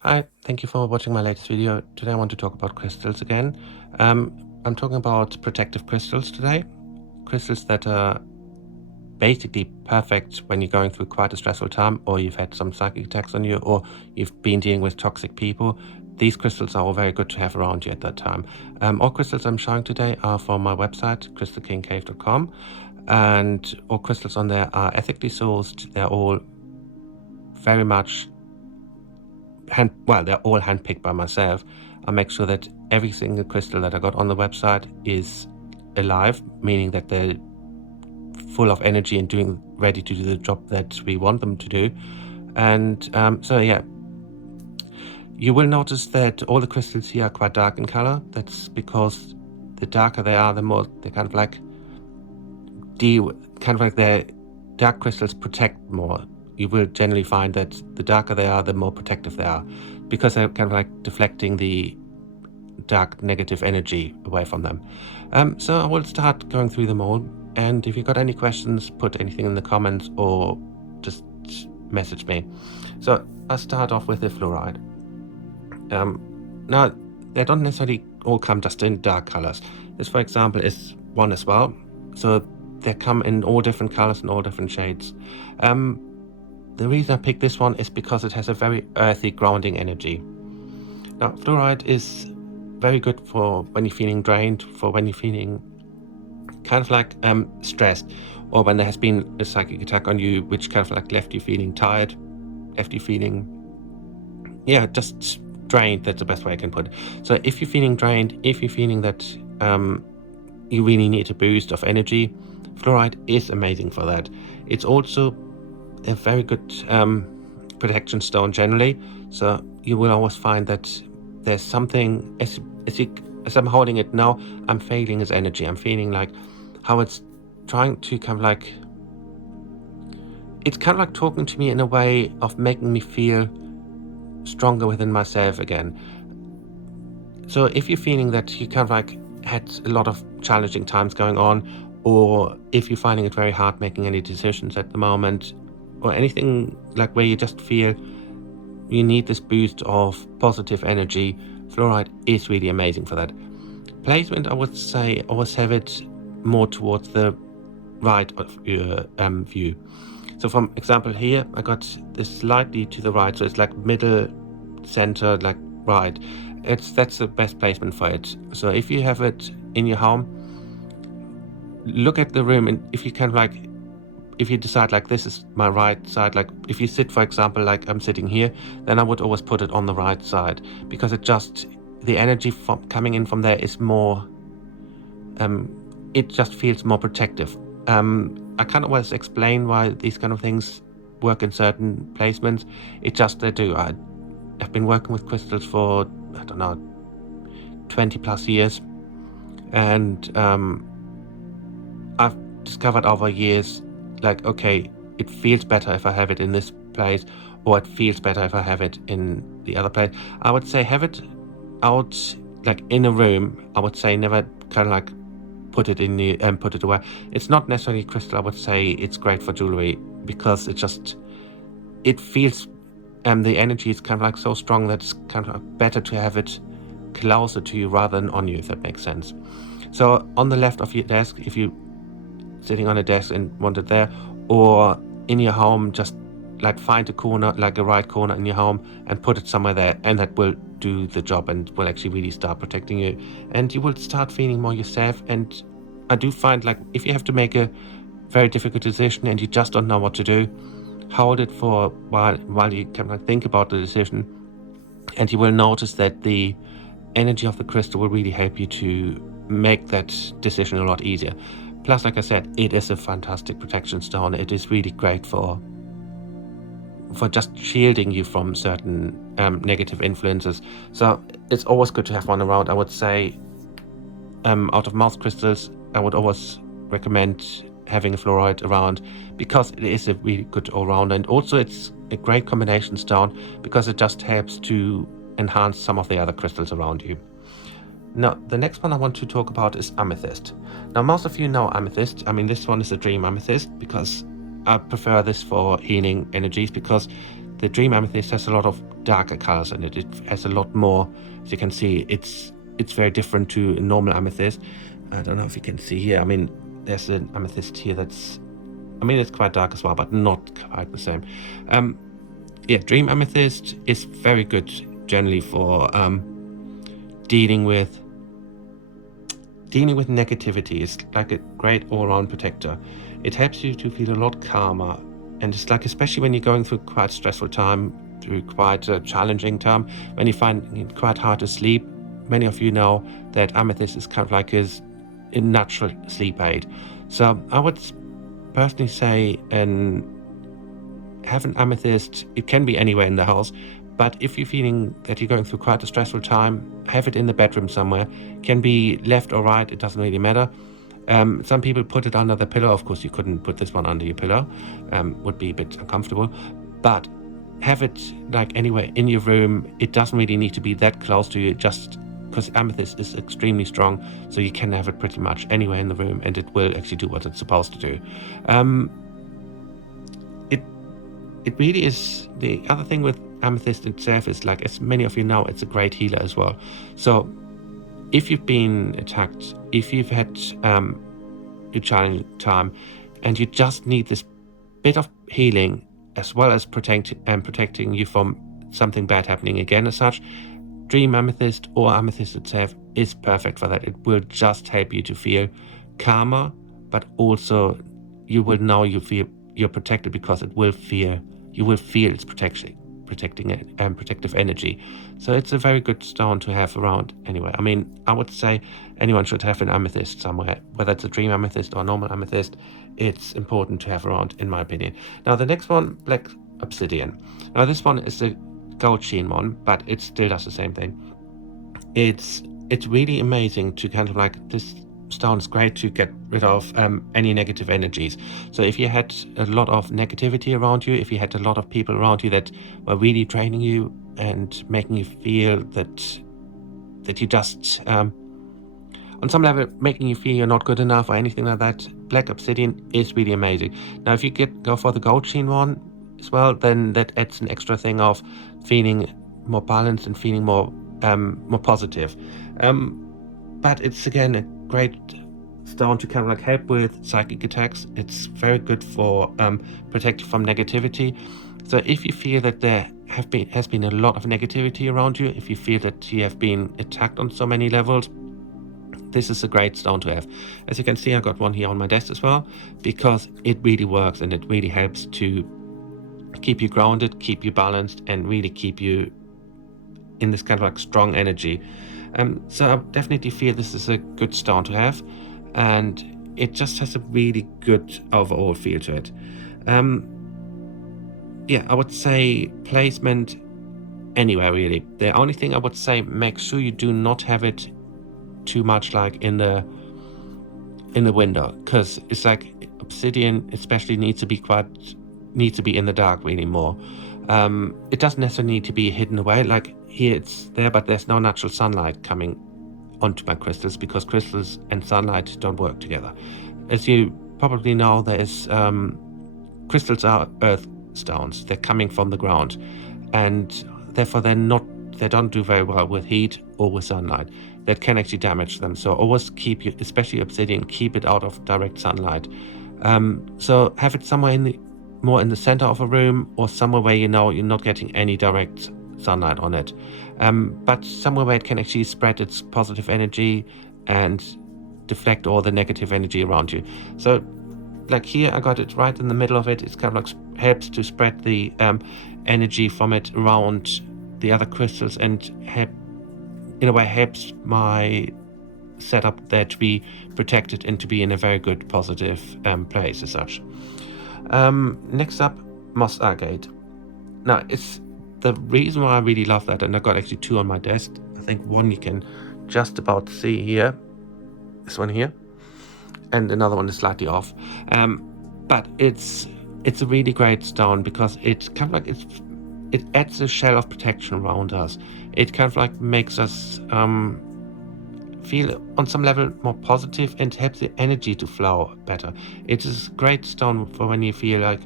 Hi, thank you for watching my latest video. Today I want to talk about crystals again. I'm talking about protective crystals today. Crystals that are basically perfect when you're going through quite a stressful time, or you've had some psychic attacks on you, or you've been dealing with toxic people. These crystals are all very good to have around you at that time. All crystals I'm showing today are from my website, crystalkingcave.com, and all crystals on there are ethically sourced. They're all very much they're all handpicked by myself. I make sure that every single crystal that I got on the website is alive, meaning that they're full of energy and ready to do the job that we want them to do. And so yeah, you will notice that all the crystals here are quite dark in color. That's because the darker they are, the more they kind of like their dark crystals protect more. You will generally find that the darker they are, the more protective they are, because they're kind of like deflecting the dark negative energy away from them. So I will start going through them all, and if you've got any questions, put anything in the comments or just message me. So I'll start off with the fluoride. Now, they don't necessarily all come just in dark colors. This, for example, is one as well. So they come in all different colors and all different shades. The reason I picked this one is because it has a very earthy, grounding energy. Now, fluoride is very good for when you're feeling drained, for when you're feeling kind of like stressed, or when there has been a psychic attack on you, which kind of like left you feeling tired, left you feeling, just drained. That's the best way I can put it. So if you're feeling drained, if you're feeling that you really need a boost of energy, fluoride is amazing for that. It's also a very good protection stone generally. So you will always find that there's something, as I'm holding it now, I'm feeling its energy. I'm feeling like how it's trying to it's kind of like talking to me in a way of making me feel stronger within myself again. So if you're feeling that you kind of like had a lot of challenging times going on, or if you're finding it very hard making any decisions at the moment, or anything like where you just feel you need this boost of positive energy, fluoride is really amazing for that. Placement, I would say, always have it more towards the right of your view. So from example here, I got this slightly to the right, so it's like middle, center, like right. That's the best placement for it. So if you have it in your home, look at the room, and if you kind of like, if you decide like this is my right side, like if you sit, for example, like I'm sitting here, then I would always put it on the right side, because the energy coming in from there is more, it just feels more protective. I can't always explain why these kind of things work in certain placements. It just, they do. I've been working with crystals for, I don't know, 20 plus years, and I've discovered over years, like, okay, it feels better if I have it in this place, or it feels better if I have it in the other place. I would say have it out, like in a room. I would say never kind of like put it in the put it away. It's not necessarily crystal. I would say it's great for jewelry, because it feels, the energy is kind of like so strong that it's kind of better to have it closer to you rather than on you, if that makes sense. So on the left of your desk, if you sitting on a desk and want it there, or in your home, just like find a corner, like a right corner in your home, and put it somewhere there, and that will do the job and will actually really start protecting you, and you will start feeling more yourself. And I do find, like, if you have to make a very difficult decision and you just don't know what to do, hold it for a while you can like think about the decision, and you will notice that the energy of the crystal will really help you to make that decision a lot easier. Plus, like I said, it is a fantastic protection stone. It is really great for just shielding you from certain negative influences. So it's always good to have one around. I would say, out of most crystals, I would always recommend having a fluoride around, because it is a really good all-rounder, and also it's a great combination stone because it just helps to enhance some of the other crystals around you. Now, the next one I want to talk about is Amethyst. Now, most of you know Amethyst. I mean, this one is a dream amethyst, because I prefer this for healing energies, because the dream amethyst has a lot of darker colors in it. It has a lot more, as you can see, it's very different to a normal amethyst. I don't know if you can see here. I mean, there's an amethyst here that's, I mean, it's quite dark as well, but not quite the same. Yeah, Dream Amethyst is very good generally for dealing with negativity. It's like a great all-around protector. It helps you to feel a lot calmer, and it's like, especially when you're going through quite stressful time, through quite a challenging time, when you find it quite hard to sleep. Many of you know that amethyst is kind of like a natural sleep aid. So I would personally say, have an amethyst. It can be anywhere in the house, but if you're feeling that you're going through quite a stressful time, have it in the bedroom somewhere. Can be left or right, it doesn't really matter. Some people put it under the pillow. Of course, you couldn't put this one under your pillow. Would be a bit uncomfortable. But have it like anywhere in your room. It doesn't really need to be that close to you, just because amethyst is extremely strong. So you can have it pretty much anywhere in the room, and it will actually do what it's supposed to do. It really is. The other thing with amethyst itself is, like, as many of you know, it's a great healer as well. So if you've been attacked, if you've had a challenging time, and you just need this bit of healing as well as protecting you from something bad happening again as such, Dream Amethyst or Amethyst itself is perfect for that. It will just help you to feel calmer, but also you will know you're protected, because you will feel its protecting it and protective energy. So it's a very good stone to have around anyway. I mean, I would say anyone should have an amethyst somewhere, whether it's a Dream Amethyst or a normal amethyst. It's important to have around, in my opinion. Now the next one, Black Obsidian. Now this one is a gold sheen one, but it still does the same thing. It's really amazing to kind of like, this stone is great to get rid of any negative energies. So if you had a lot of negativity around you, if you had a lot of people around you that were really draining you and making you feel that you just on some level making you feel you're not good enough or anything like that, Black Obsidian is really amazing. Now if you go for the gold sheen one as well, then that adds an extra thing of feeling more balanced and feeling more positive. But it's again a great stone to kind of like help with psychic attacks. It's very good for protecting from negativity. So if you feel that there has been a lot of negativity around you, if you feel that you have been attacked on so many levels, this is a great stone to have. As you can see, I got one here on my desk as well, because it really works and it really helps to keep you grounded, keep you balanced, and really keep you in this kind of like strong energy. So I definitely feel this is a good stone to have, and it just has a really good overall feel to it. Yeah, I would say placement anywhere really. The only thing I would say, make sure you do not have it too much like in the window, because it's like obsidian especially needs to be in the dark really more. It doesn't necessarily need to be hidden away. Like here it's there, but there's no natural sunlight coming onto my crystals, because crystals and sunlight don't work together. As you probably know, there's crystals are earth stones. They're coming from the ground, and therefore they don't do very well with heat or with sunlight. That can actually damage them. So always especially obsidian, keep it out of direct sunlight. So have it somewhere more in the center of a room, or somewhere where you know you're not getting any direct sunlight on it, but somewhere where it can actually spread its positive energy and deflect all the negative energy around you. So like here I got it right in the middle of it. It's kind of like helps to spread the energy from it around the other crystals, and in a way helps my setup there to be protected and to be in a very good positive place as such. Next up, Moss Agate. Now it's the reason why I really love that, and I got actually two on my desk. I think one you can just about see here, this one here, and another one is slightly off. But it's a really great stone, because it kind of like it adds a shell of protection around us. It kind of like makes us feel on some level more positive and helps the energy to flow better. It is a great stone for when you feel like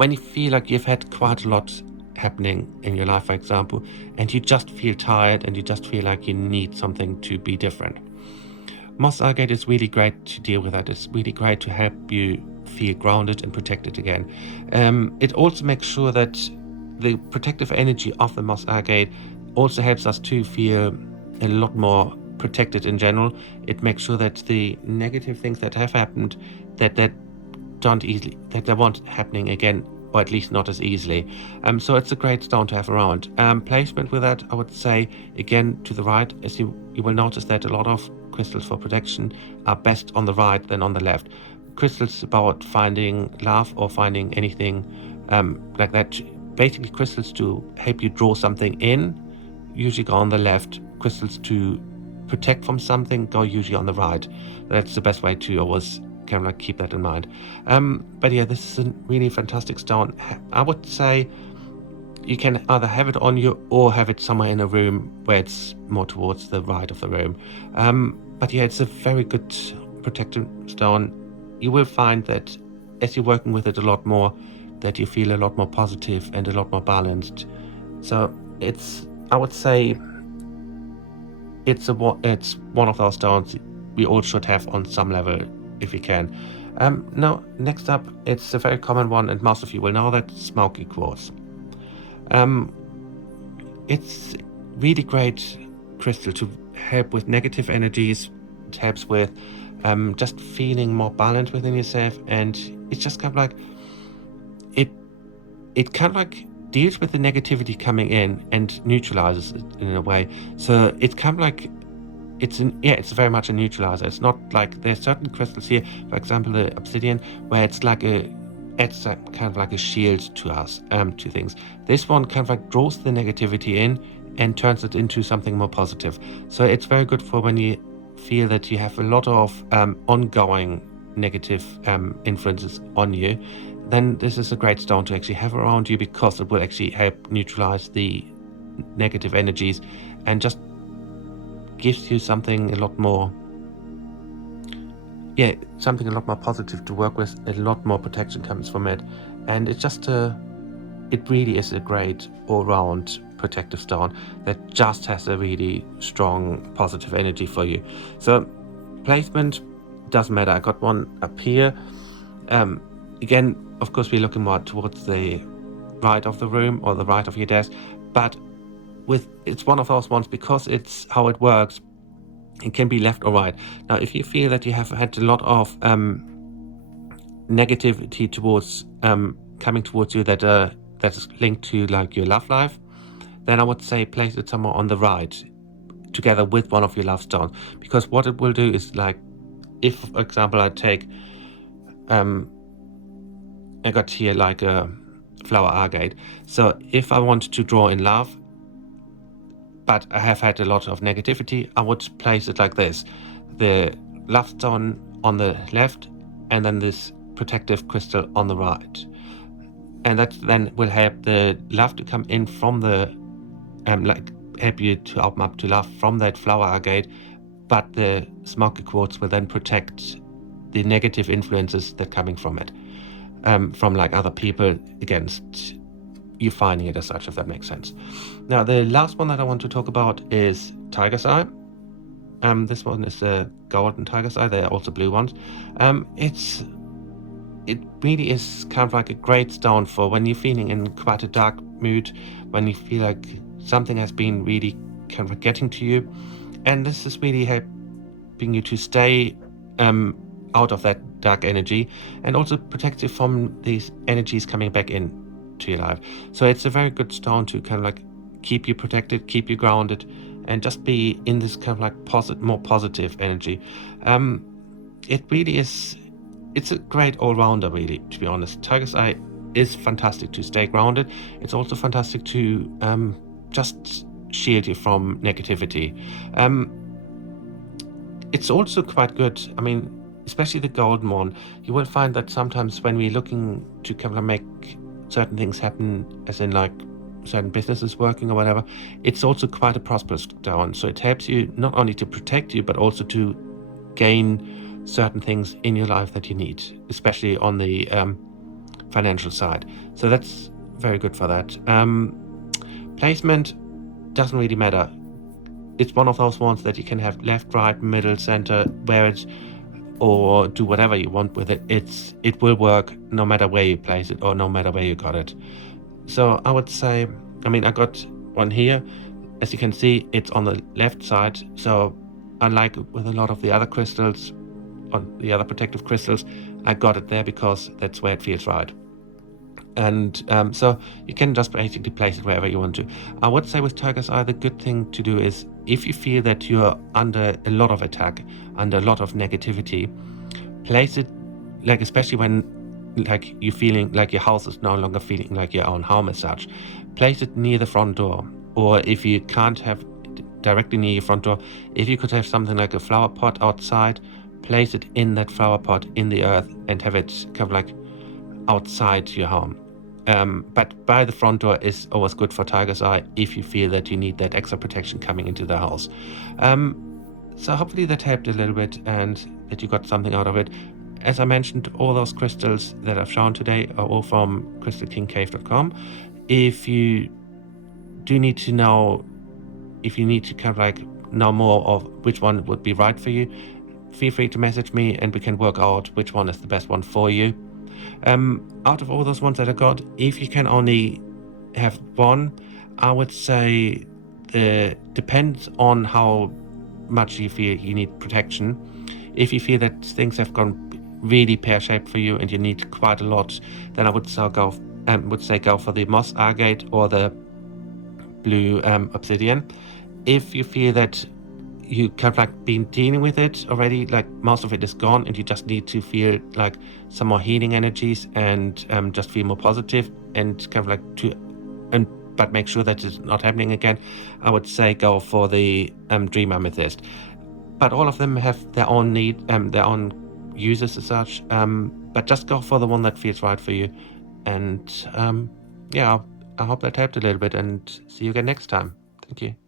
when you feel like you've had quite a lot happening in your life, for example, and you just feel tired and you just feel like you need something to be different. Moss Agate is really great to deal with that. It's really great to help you feel grounded and protected again. It also makes sure that the protective energy of the Moss Agate also helps us to feel a lot more protected in general. It makes sure that the negative things that have happened, that they won't happening again, or at least not as easily. So it's a great stone to have around. Placement with that, I would say, again, to the right, as you will notice that a lot of crystals for protection are best on the right than on the left. Crystals about finding love or finding anything like that, basically crystals to help you draw something in, usually go on the left. Crystals to protect from something go usually on the right. That's the best way to always kind of like keep that in mind. But yeah, this is a really fantastic stone. I would say you can either have it on you or have it somewhere in a room where it's more towards the right of the room. But yeah, it's a very good protective stone. You will find that as you're working with it a lot more, that you feel a lot more positive and a lot more balanced. So I would say it's one of those stones we all should have on some level if you can. Now, next up, it's a very common one, and most of you will know that, Smoky Quartz. It's really great crystal to help with negative energies. It helps with just feeling more balanced within yourself, and it's just kind of like it kind of like deals with the negativity coming in and neutralizes it in a way. So it's kind of like it's very much a neutralizer. It's not like there's certain crystals here, for example the Obsidian, where it's kind of like a shield to us, to things. This one kind of like draws the negativity in and turns it into something more positive. So it's very good for when you feel that you have a lot of ongoing negative influences on you. Then this is a great stone to actually have around you, because it will actually help neutralize the negative energies and just gives you something a lot more positive to work with. A lot more protection comes from it, and it really is a great all-round protective stone that just has a really strong positive energy for you. So placement doesn't matter. I got one up here. Again, of course, we're looking more towards the right of the room or the right of your desk, but it's one of those ones, because it's how it works, it can be left or right. Now, if you feel that you have had a lot of negativity towards coming towards you that's linked to like your love life, then I would say place it somewhere on the right together with one of your love stones, because what it will do is, like, if, for example, I take I got here like a flower agate. So if I want to draw in love, but I have had a lot of negativity, I would place it like this: the love stone on the left, and then this protective crystal on the right. And that then will help the love to come in from the help you to open up to love from that flower agate, but the Smoky Quartz will then protect the negative influences that are coming from it, from like other people, against you finding it as such, if that makes sense. Now, the last one that I want to talk about is Tiger's Eye. This one is a golden Tiger's Eye. There are also blue ones. It really is kind of like a great stone for when you're feeling in quite a dark mood, when you feel like something has been really kind of getting to you. And this is really helping you to stay out of that dark energy, and also protect you from these energies coming back in to your life. So it's a very good stone to kind of like keep you protected, keep you grounded, and just be in this kind of like more positive energy. It really is. It's a great all-rounder, really, to be honest. Tiger's Eye is fantastic to stay grounded. It's also fantastic to just shield you from negativity. It's also quite good, I mean, especially the golden one. You will find that sometimes when we're looking to kind of make certain things happen, as in like certain businesses working or whatever, it's also quite a prosperous stone. So it helps you not only to protect you, but also to gain certain things in your life that you need, especially on the financial side. So that's very good for that. Placement doesn't really matter. It's one of those ones that you can have left, right, middle, center, where it's, or do whatever you want with it. It will work no matter where you place it or no matter where you got it. So I would say, I mean, I got one here. As you can see, it's on the left side. So unlike with a lot of the other crystals, on the other protective crystals, I got it there because that's where it feels right. And so you can just basically place it wherever you want to. I would say with Tiger's Eye, the good thing to do is if you feel that you're under a lot of attack, under a lot of negativity, place it, like especially when like you're feeling like your house is no longer feeling like your own home as such, place it near the front door. Or if you can't have it directly near your front door, if you could have something like a flower pot outside, place it in that flower pot in the earth and have it kind of like outside your home. But by the front door is always good for Tiger's Eye if you feel that you need that extra protection coming into the house. So hopefully that helped a little bit and that you got something out of it. As I mentioned, all those crystals that I've shown today are all from crystalkingcave.com. If you do need to know, if you need to kind of like know more of which one would be right for you, feel free to message me and we can work out which one is the best one for you. Out of all those ones that I got, if you can only have one, I would say depends on how much you feel you need protection. If you feel that things have gone really pear-shaped for you and you need quite a lot, then I would say go for the moss agate or the blue obsidian. If you feel that you kind of like been dealing with it already, like most of it is gone and you just need to feel like some more healing energies and just feel more positive and kind of like but make sure that it's not happening again, I would say go for the dream amethyst. But all of them have their own need, their own uses as such, but just go for the one that feels right for you. And yeah, I hope that helped a little bit and see you again next time. Thank you.